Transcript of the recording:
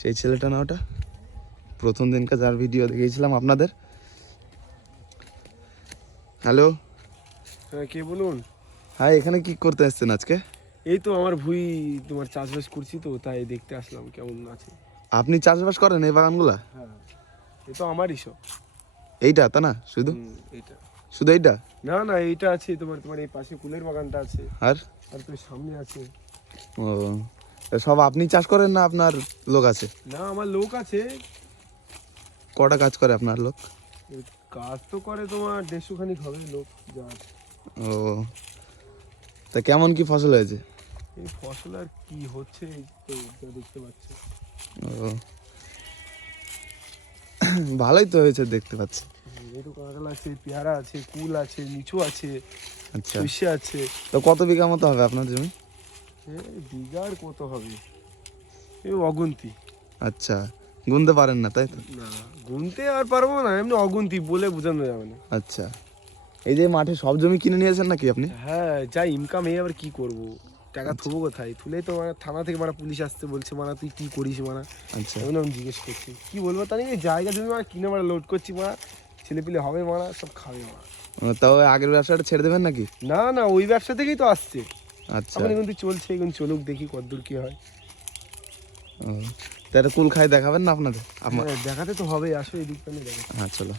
সেই ছেলেটা না ওটা, প্রথম দিনকার যার ভিডিও দেখিয়েছিলাম আপনাদের। হ্যালো, হ্যাঁ কে বলুন? হ্যাঁ এখানে কি করতে এসছেন আজকে? এই তো আমার ভুঁই তোমার চাষবাস করছি তো, তাই দেখতে আসলাম কেমন আছে। আপনি চাষবাস করেন এই বাগানগুলা? হ্যাঁ, এ তো আমারই সব। এইটা তা না শুধু? এইটা শুধু এইটা? না না, এইটা আছে তোমার, তোমার এই পাশে কুলের বাগানটা আছে, আর আর তোর সামনে আছে। ও, তা সব আপনি চাষ করেন না আপনার লোক আছে? না, আমার লোক আছে। কটা কাজ করে আপনার লোক? এই কাজ তো করে তোমার 150 খানিক হবে লোক যা আছে। ও, তা কেমন কি ফসল হয়েছে? এই ফসল আর কি হচ্ছে, এই তো যা দেখতে পাচ্ছ। ও, ভালোই তো হয়েছে দেখতে পাচ্ছি। এই তো কাঁঠাল আছে, পেয়ারা আছে, কুল আছে, লিচু আছে, আচ্ছা, সর্ষে আছে। তো কত বিঘা মতো হবে আপনার জমি? এই বিঘার কত হবে, এই অগুন্তি। আচ্ছা, গুনতে পারেন না তাই তো? না, গুনতে আর পারবো না, এমনি অগুন্তি বলে বোঝানো যাবে না। আচ্ছা, এই যে মাঠে সব জমি কিনে নিয়েছেন নাকি আপনি? হ্যাঁ, যা ইনকাম এই আবার কি করব, টাকা আচ্ছা। থবো কোথায়? তুলেই তো মানে থানা থেকে মানে পুলিশ আসতে বলছে, মানে তুই কি করিস মানে, আচ্ছা, এমন আমি জিজ্ঞেস করছি কি বলবো, তাই এই জায়গা জমি মানে কিনে মানে লোড করছি মানে, ছেলে পিলে হবে মানে সব খাবে মানে। তাও আগের ব্যবসাটা ছেড়ে দেবেন নাকি? না না, ওই ব্যবসা থেকেই তো আসছে। আচ্ছা, এখন কিন্তু চলছে, এখন চলুক, দেখি কতদূর কি হয়। ও, তা একটা কুল খাই দেখাবেন না আপনাদের? হ্যাঁ, দেখাতে তো হবে, আসো এই দিকটা নিয়ে দেখো। হ্যাঁ চলো।